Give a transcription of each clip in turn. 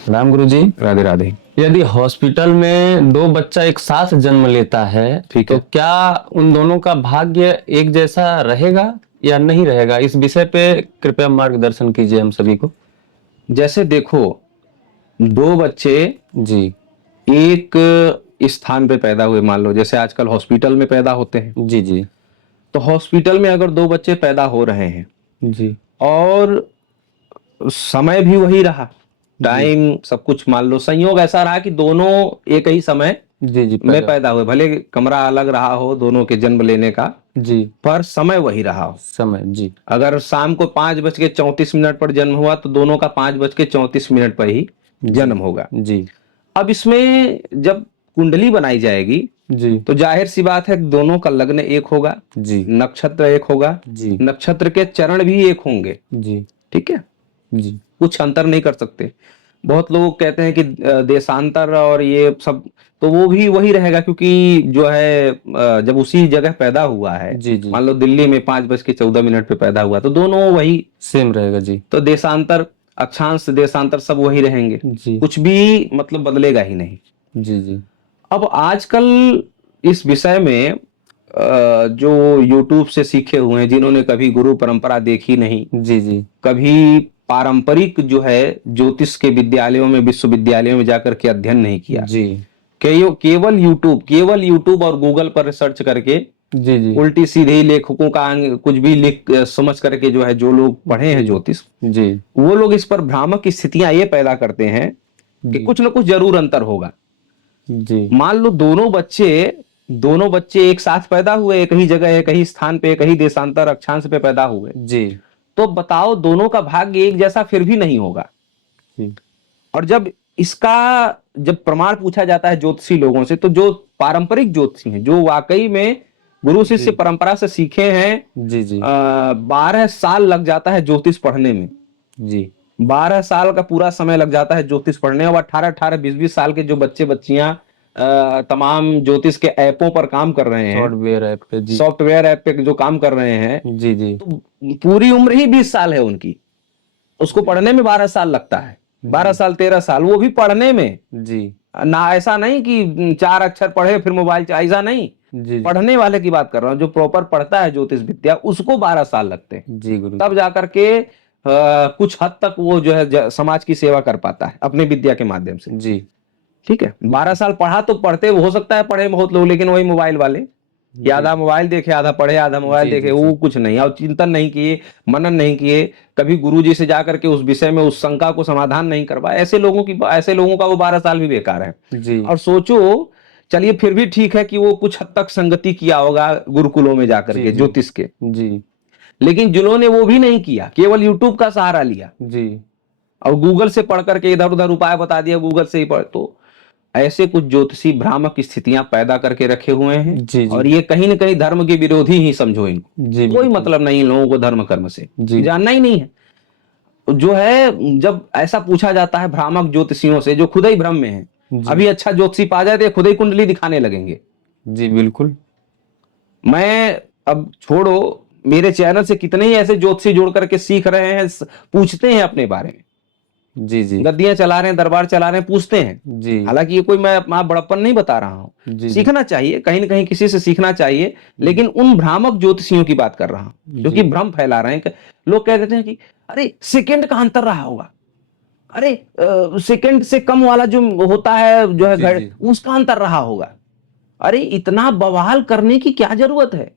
राम गुरु जी। राधे राधे। यदि हॉस्पिटल में दो बच्चा एक साथ जन्म लेता है ठीक तो है। क्या उन दोनों का भाग्य एक जैसा रहेगा या नहीं रहेगा? इस विषय पे कृपया मार्गदर्शन कीजिए हम सभी को। जैसे देखो, दो बच्चे जी एक स्थान पे पैदा हुए, मान लो जैसे आजकल हॉस्पिटल में पैदा होते हैं, जी जी तो हॉस्पिटल में अगर दो बच्चे पैदा हो रहे हैं जी और समय भी वही रहा, जी टाइम सब कुछ मान लो संयोग ऐसा रहा कि दोनों एक ही समय जी जी में पैदा हुए, भले कमरा अलग रहा हो दोनों के जन्म लेने का, जी पर समय वही रहा हो। समय जी अगर शाम को 5:34 पर जन्म हुआ तो दोनों का 5:34 पर ही जी जन्म होगा। जी अब इसमें जब कुंडली बनाई जाएगी जी तो जाहिर सी बात है दोनों का लग्न एक होगा, जी नक्षत्र एक होगा, जी नक्षत्र के चरण भी एक होंगे। जी ठीक है, जी कुछ अंतर नहीं कर सकते। बहुत लोग कहते हैं कि देशांतर और ये सब, तो वो भी वही रहेगा क्योंकि जो है जब उसी जगह पैदा हुआ है, जी जी मान लो दिल्ली में 5:14 पे पैदा हुआ तो दोनों वही, सेम रहेगा जी तो देशांतर अक्षांश देशांतर सब वही रहेंगे, जी कुछ भी मतलब बदलेगा ही नहीं। जी जी अब आजकल इस विषय में जो YouTube से सीखे हुए हैं, जिन्होंने कभी गुरु परंपरा देखी नहीं, जी जी कभी पारंपरिक जो है ज्योतिष के विद्यालयों में विश्वविद्यालयों में जाकर के अध्ययन नहीं किया, जी केवल यूट्यूब और गूगल पर रिसर्च करके जी जी उल्टी सीधी लेखकों का कुछ भी लिख समझ करके जो है, जो लोग पढ़े हैं जी ज्योतिष, जी वो लोग इस पर भ्रामक स्थितियां ये पैदा करते हैं कि जी कुछ ना कुछ जरूर अंतर होगा। जी मान लो दोनों बच्चे एक साथ पैदा हुए, एक ही जगह एक ही स्थान पे एक ही देशांतर अक्षांश पे पैदा हुए, जी तो बताओ दोनों का भाग्य एक जैसा फिर भी नहीं होगा। जी और जब प्रमाण पूछा जाता है ज्योतिषी लोगों से, तो जो पारंपरिक ज्योतिषी हैं, जो वाकई में गुरु शिष्य जी परंपरा से सीखे हैं, जी जी 12 साल लग जाता है ज्योतिष पढ़ने में। जी 12 साल का पूरा समय लग जाता है ज्योतिष पढ़ने, और 18-18 20-20 साल के जो बच्चे बच्चियां तमाम ज्योतिष के ऐपों पर काम कर रहे हैं, सॉफ्टवेयर ऐप पे जी सॉफ्टवेयर ऐप पे जो काम कर रहे हैं, जी जी तो पूरी उम्र ही 20 साल है उनकी, उसको पढ़ने में 12 साल लगता है, 12 साल 13 साल वो भी पढ़ने में। जी ना ऐसा नहीं कि 4 अक्षर पढ़े फिर मोबाइल ऐसा नहीं, जी पढ़ने वाले की बात कर रहा हूँ, जो प्रॉपर पढ़ता है ज्योतिष विद्या उसको 12 साल लगते हैं, जी गुरु तब जाकर के कुछ हद तक वो जो है समाज की सेवा कर पाता है अपने विद्या के माध्यम से। जी ठीक है, 12 साल पढ़ा तो पढ़ते हो सकता है पढ़े बहुत लोग, लेकिन वही मोबाइल वाले कि जी आधा मोबाइल देखे आधा पढ़े आधा मोबाइल जी देखे, जी वो जी कुछ नहीं, और चिंतन नहीं किए, मनन नहीं किए, कभी गुरु जी से जाकर के उस विषय में उस शंका को समाधान नहीं करवाया, ऐसे लोगों का वो 12 साल भी बेकार है। जी और सोचो, चलिए फिर भी ठीक है कि वो कुछ हद तक संगति किया होगा गुरुकुलों में जाकर जी के जी ज्योतिष के, जी लेकिन जिन्होंने वो भी नहीं किया, केवल यूट्यूब का सहारा लिया जी और गूगल से पढ़ करके इधर उधर उपाय बता दिया, गूगल से ही पढ़, तो ऐसे कुछ ज्योतिषी भ्रामक स्थितियां पैदा करके रखे हुए हैं। जी जी और ये कहीं ना कहीं धर्म के विरोधी ही समझो जी इनको, कोई बिल्कुल मतलब नहीं इन लोगों को धर्म कर्म से, जी जानना ही नहीं है। जो है जब ऐसा पूछा जाता है भ्रामक ज्योतिषियों से जो खुद ही भ्रम में है, जी अभी अच्छा ज्योतिषी पा जाए तो ये खुद ही कुंडली दिखाने लगेंगे। जी बिल्कुल मैं अब छोड़ो, मेरे चैनल से कितने ही ऐसे ज्योतिषी जोड़ करके सीख रहे हैं, पूछते हैं अपने बारे में, जी जी गद्दियां चला रहे हैं, दरबार चला रहे हैं, पूछते हैं। जी हालांकि ये कोई मैं अपना बड़प्पन नहीं बता रहा हूं, जी जी सीखना चाहिए कहीं ना कहीं किसी से सीखना चाहिए, लेकिन उन भ्रामक ज्योतिषियों की बात कर रहा हूं जो कि जी भ्रम फैला रहे हैं। लोग कह देते हैं कि अरे सेकंड का अंतर रहा होगा, अरे सेकंड से कम वाला जो होता है जो है जी घड़ जी उसका अंतर रहा होगा। अरे इतना बवाल करने की क्या जरूरत है?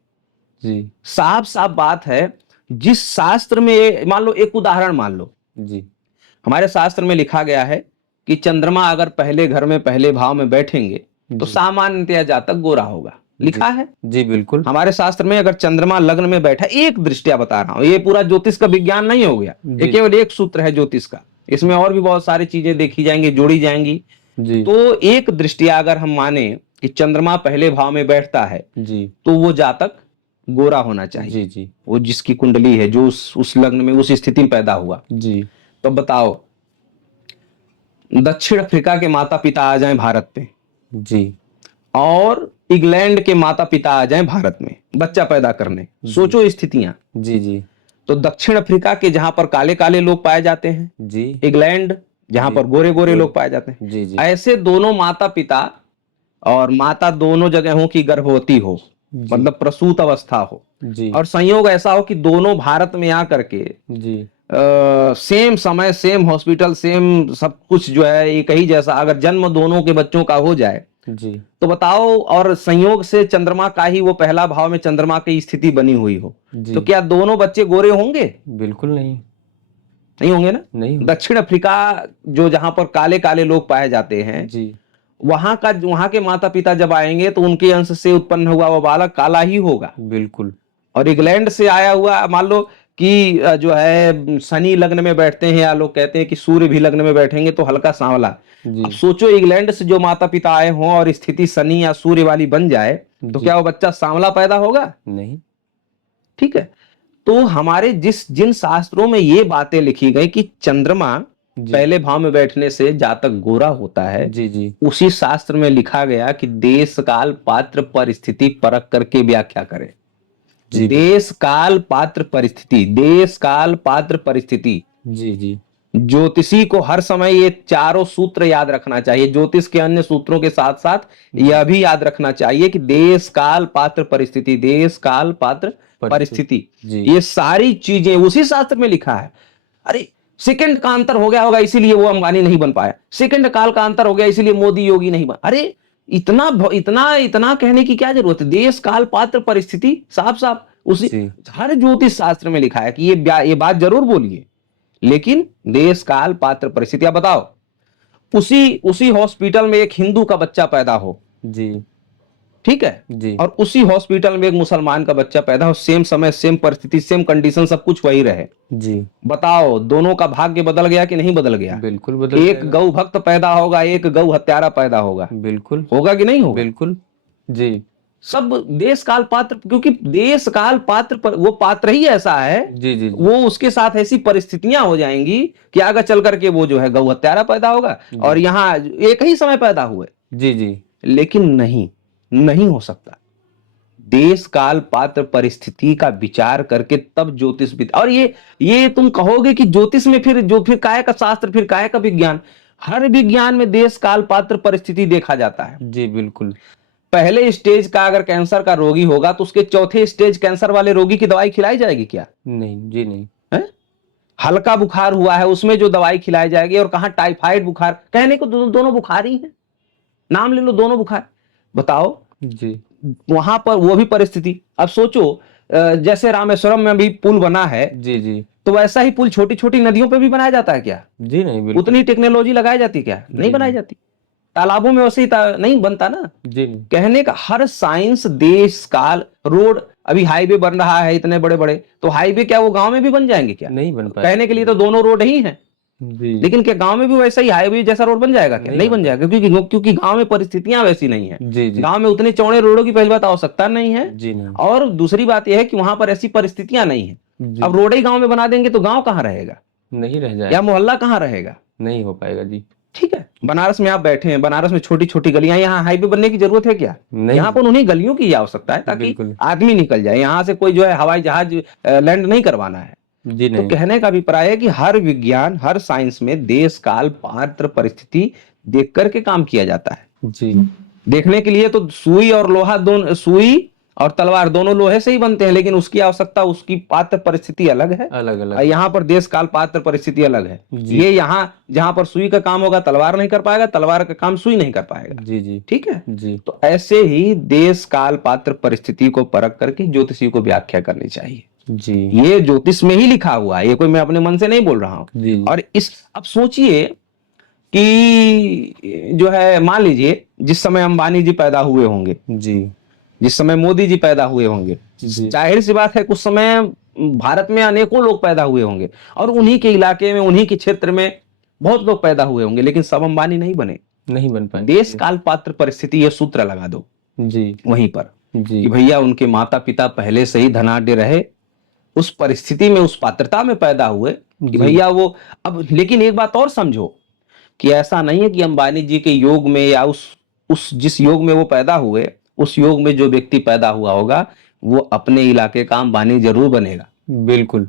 जी साफ साफ बात है, जिस शास्त्र में मान लो, एक उदाहरण मान लो, जी हमारे शास्त्र में लिखा गया है कि चंद्रमा अगर पहले घर में पहले भाव में बैठेंगे तो जी सामान्यतया जातक गोरा होगा, जी लिखा है जी बिल्कुल हमारे शास्त्र में। अगर चंद्रमा लग्न में बैठा, एक दृष्टिया बता रहा हूं, ये पूरा ज्योतिष का विज्ञान नहीं हो गया, ये जी केवल एक सूत्र है ज्योतिष का, इसमें और भी बहुत सारी चीजें देखी जाएंगी, जोड़ी जाएंगी। जी तो एक दृष्टिया अगर हम माने कि चंद्रमा पहले भाव में बैठता है जी तो वो जातक गोरा होना चाहिए, जी जी वो जिसकी कुंडली है जो उस लग्न में उस स्थिति में पैदा हुआ। जी तो बताओ, दक्षिण अफ्रीका के माता पिता आ जाएं भारत पे जी और इंग्लैंड के माता पिता आ जाएं भारत में बच्चा पैदा करने, जी सोचो स्थितियां। जी जी तो दक्षिण अफ्रीका के जहां पर काले काले लोग पाए जाते हैं, जी इंग्लैंड जहां जी, पर गोरे गोरे गोरे। लोग पाए जाते हैं। जी जी ऐसे दोनों माता पिता और माता दोनों जगहों की गर्भवती हो, जी मतलब प्रसूत अवस्था हो, जी और संयोग ऐसा हो कि दोनों भारत में आकर के जी सेम समय, सेम हॉस्पिटल, सेम सब कुछ जो है एक ही जैसा, अगर जन्म दोनों के बच्चों का हो जाए जी तो बताओ, और संयोग से चंद्रमा का ही वो पहला भाव में चंद्रमा की स्थिति बनी हुई हो, जी, तो क्या दोनों बच्चे गोरे होंगे? बिल्कुल नहीं। नहीं होंगे ना। नहीं हो दक्षिण अफ्रीका, जो जहां पर काले काले लोग पाए जाते हैं, जी वहां के माता पिता जब आएंगे तो उनके अंश से उत्पन्न हुआ वो बालक काला ही होगा। बिल्कुल। और इंग्लैंड से आया हुआ, मान लो कि जो है शनि लग्न में बैठते हैं, या लोग कहते हैं कि सूर्य भी लग्न में बैठेंगे तो हल्का सांवला। जी अब सोचो, इंग्लैंड से जो माता पिता आए हों और स्थिति शनि या सूर्य वाली बन जाए, तो जी क्या वो बच्चा सांवला पैदा होगा? नहीं। ठीक है। तो हमारे जिन शास्त्रों में ये बातें लिखी गई कि चंद्रमा जी पहले भाव में बैठने से जातक गोरा होता है, जी जी उसी शास्त्र में लिखा गया कि देश काल पात्र परिस्थिति परख करके व्याख्या करें। जी देश काल पात्र परिस्थिति, देश काल पात्र परिस्थिति। जी जी ज्योतिषी को हर समय ये चारों सूत्र याद रखना चाहिए, ज्योतिष के अन्य सूत्रों के साथ साथ यह भी याद रखना चाहिए कि देश काल पात्र परिस्थिति, देश काल पात्र परिस्थिति, जी ये सारी चीजें उसी शास्त्र में लिखा है। अरे, सेकंड का अंतर हो गया होगा इसीलिए वो अंबानी नहीं बन पाया, सेकंड काल का अंतर हो गया इसीलिए मोदी योगी नहीं बन, अरे इतना इतना इतना कहने की क्या जरूरत है? देश काल पात्र परिस्थिति साफ साफ उसी जी हर ज्योतिष शास्त्र में लिखा है कि ये बात जरूर बोलिए, लेकिन देश काल पात्र परिस्थिति। आप बताओ, उसी उसी हॉस्पिटल में एक हिंदू का बच्चा पैदा हो, जी ठीक है, जी और उसी हॉस्पिटल में एक मुसलमान का बच्चा पैदा हो, सेम समय, सेम परिस्थिति, सेम कंडीशन, सब कुछ वही रहे, जी बताओ दोनों का भाग्य बदल गया कि नहीं बदल गया? बिल्कुल बदल एक जाएगा। गौ भक्त पैदा होगा, एक गौ हत्यारा पैदा होगा, बिल्कुल होगा कि नहीं होगा? बिल्कुल। जी सब देश काल पात्र, क्योंकि देश काल पात्र पर वो पात्र ही ऐसा है, जी जी जी वो उसके साथ ऐसी परिस्थितियां हो जाएंगी कि आगे चल करके वो जो है गौ हत्यारा पैदा होगा, और जी यहाँ एक ही समय पैदा हुए। जी जी लेकिन नहीं, नहीं हो सकता। देश काल पात्र परिस्थिति का विचार करके तब ज्योतिष और ये तुम कहोगे कि ज्योतिष में फिर काय का शास्त्र, फिर काय का विज्ञान? हर विज्ञान में देश काल पात्र परिस्थिति देखा जाता है। जी बिल्कुल। पहले स्टेज का अगर कैंसर का रोगी होगा तो उसके चौथे स्टेज कैंसर वाले रोगी की दवाई खिलाई जाएगी क्या? नहीं जी नहीं। है? हल्का बुखार हुआ है उसमें जो दवाई खिलाई जाएगी, और कहां टाइफाइड बुखार, कहने को दोनों बुखार ही है, नाम ले लो दोनों बुखार। बताओ, जी वहां पर वो भी परिस्थिति। अब सोचो, जैसे रामेश्वरम में भी पुल बना है, जी जी तो वैसा ही पुल छोटी छोटी नदियों पे भी बनाया जाता है क्या? जी नहीं बिल्कुल। उतनी टेक्नोलॉजी लगाई जाती क्या? नहीं जी बनाई नहीं जाती। तालाबों में वैसे ही नहीं बनता ना। जी नहीं कहने का हर साइंस, देश काल, रोड, अभी हाईवे बन रहा है इतने बड़े बड़े, तो हाईवे क्या वो गांव में भी बन जाएंगे क्या? नहीं बन पाएगा। कहने के लिए तो दोनों रोड ही हैं, जी लेकिन क्या गांव में भी वैसा ही हाईवे जैसा रोड बन जाएगा क्या? नहीं बन जाएगा, क्योंकि गांव में परिस्थितियां वैसी नहीं है। जी जी गांव में उतने चौड़े रोडों की पहली बात आवश्यकता नहीं है, जी नहीं और दूसरी बात यह है कि वहां पर ऐसी परिस्थितियां नहीं है। जी अब रोड ही गांव में बना देंगे तो गांव कहां रहेगा, नहीं रह या जाएगा। मोहल्ला कहां रहेगा? नहीं हो पाएगा जी। ठीक है, बनारस में आप बैठे हैं, बनारस में छोटी छोटी गलियां, यहाँ हाईवे बनने की जरूरत है क्या? नहीं यहाँ पर उन्हीं गलियों की आवश्यकता है ताकि बिल्कुल। आदमी निकल जाए, यहाँ से कोई जो है हवाई जहाज लैंड नहीं करवाना है। जी तो नहीं कहने का अभिप्राय है कि हर विज्ञान, हर साइंस में देश काल पात्र परिस्थिति देख करके काम किया जाता है। जी देखने के लिए तो सुई और लोहा, दोनों सुई और तलवार दोनों लोहे से ही बनते हैं, लेकिन उसकी आवश्यकता, उसकी पात्र परिस्थिति अलग है, अलग और अलग। यहाँ पर देश काल पात्र परिस्थिति अलग है। जी ये यहाँ जहां पर सुई का काम होगा तलवार नहीं कर पाएगा, तलवार का काम सुई नहीं कर पाएगा। जी जी ठीक है। जी तो ऐसे ही देश काल पात्र परिस्थिति को परख करके ज्योतिषी को व्याख्या करनी चाहिए। जी ये ज्योतिष में ही लिखा हुआ है, ये कोई मैं अपने मन से नहीं बोल रहा हूं। जी और अब सोचिए कि जो है, मान लीजिए जिस समय अंबानी जी पैदा हुए होंगे, जी जिस समय मोदी जी पैदा हुए होंगे, जी जाहिर सी बात है कुछ समय भारत में अनेकों लोग पैदा हुए होंगे, और उन्हीं के इलाके में, उन्हीं के क्षेत्र में बहुत लोग पैदा हुए होंगे, लेकिन सब अंबानी नहीं बने। नहीं बन पाए। देश काल पात्र परिस्थिति, ये सूत्र लगा दो जी वहीं पर जी कि भैया उनके माता पिता पहले से ही धनाढ्य रहे, उस परिस्थिति में, उस पात्रता में पैदा हुए कि जी। भैया वो। अब लेकिन एक बात और समझो कि ऐसा नहीं है कि अंबानी जी के योग में, या उस जिस योग में वो पैदा हुए, उस योग में जो व्यक्ति पैदा हुआ होगा वो अपने इलाके का अंबानी जरूर बनेगा, बिल्कुल।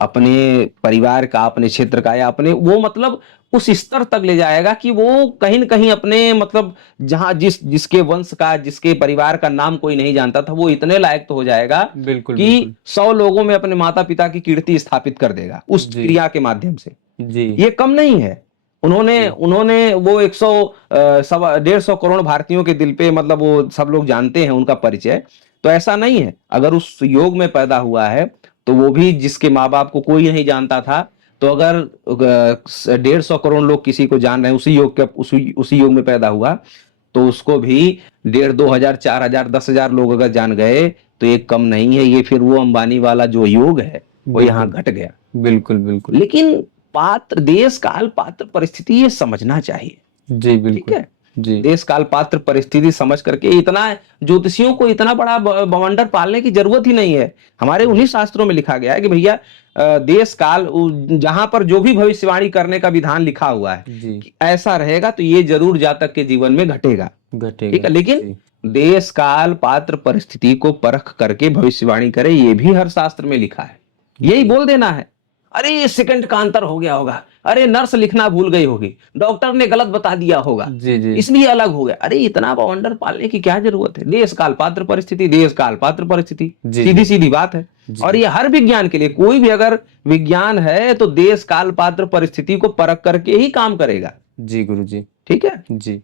अपने परिवार का, अपने क्षेत्र का, या अपने वो, मतलब उस स्तर तक ले जाएगा कि वो कहीं न कहीं अपने मतलब जहां जिसके वंश का, जिसके परिवार का नाम कोई नहीं जानता था, वो इतने लायक तो हो जाएगा बिल्कुल कि बिल्कुल 100 लोगों में अपने माता पिता की कीर्ति स्थापित कर देगा उस जी क्रिया के माध्यम से। जी ये कम नहीं है। उन्होंने जी उन्होंने वो 150 करोड़ भारतीयों के दिल पे, मतलब वो सब लोग जानते हैं उनका परिचय। तो ऐसा नहीं है, अगर उस योग में पैदा हुआ है तो वो भी जिसके माँ बाप को कोई नहीं जानता था, तो अगर 150 करोड़ लोग किसी को जान रहे हैं, उसी योग में पैदा हुआ, तो उसको भी 1,500, 2,000, 4,000, 10,000 लोग अगर जान गए तो ये कम नहीं है। ये फिर वो अंबानी वाला जो योग है वो यहाँ बिल्कुल घट गया। बिल्कुल बिल्कुल लेकिन पात्र, देश काल पात्र परिस्थिति ये समझना चाहिए। जी ठीक बिल्कुल है, जी देश काल पात्र परिस्थिति समझ करके इतना ज्योतिषियों को इतना बड़ा बवंडर पालने की जरूरत ही नहीं है। हमारे उन्हीं शास्त्रों में लिखा गया है कि भैया देश काल जहां पर जो भी भविष्यवाणी करने का विधान लिखा हुआ है जी कि ऐसा रहेगा तो ये जरूर जातक के जीवन में घटेगा। ठीक घटेगा है, लेकिन जी देश काल पात्र परिस्थिति को परख करके भविष्यवाणी करे, ये भी हर शास्त्र में लिखा है। यही जी बोल देना है, अरे ये सेकंड का अंतर हो गया होगा, अरे नर्स लिखना भूल गई होगी, डॉक्टर ने गलत बता दिया होगा, जी जी इसलिए अलग हो गया। अरे इतना बवंडर पालने की क्या जरूरत है? देश काल पात्र परिस्थिति, देश काल पात्र परिस्थिति, जी सीधी जी सीधी बात है। जी और ये हर विज्ञान के लिए, कोई भी अगर विज्ञान है तो देश काल पात्र परिस्थिति को परख करके ही काम करेगा। जी गुरु जी ठीक है, जी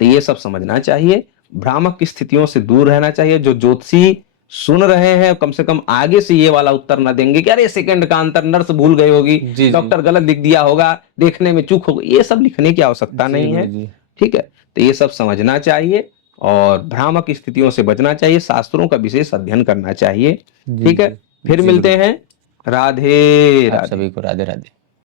तो ये सब समझना चाहिए, भ्रामक की स्थितियों से दूर रहना चाहिए। जो ज्योतिषी सुन रहे हैं कम से कम आगे से ये वाला उत्तर ना देंगे कि अरे सेकंड का अंतर नर्स भूल गई होगी, जी जी डॉक्टर गलत लिख दिया होगा, देखने में चूक हो गई, ये सब लिखने की आवश्यकता जी नहीं गुरु है। जी ठीक है, तो ये सब समझना चाहिए और भ्रामक स्थितियों से बचना चाहिए, शास्त्रों का विशेष अध्ययन करना चाहिए। जी ठीक है, जी फिर जी गुरु मिलते जी हैं। राधे आप राधे। सभी को राधे राधे।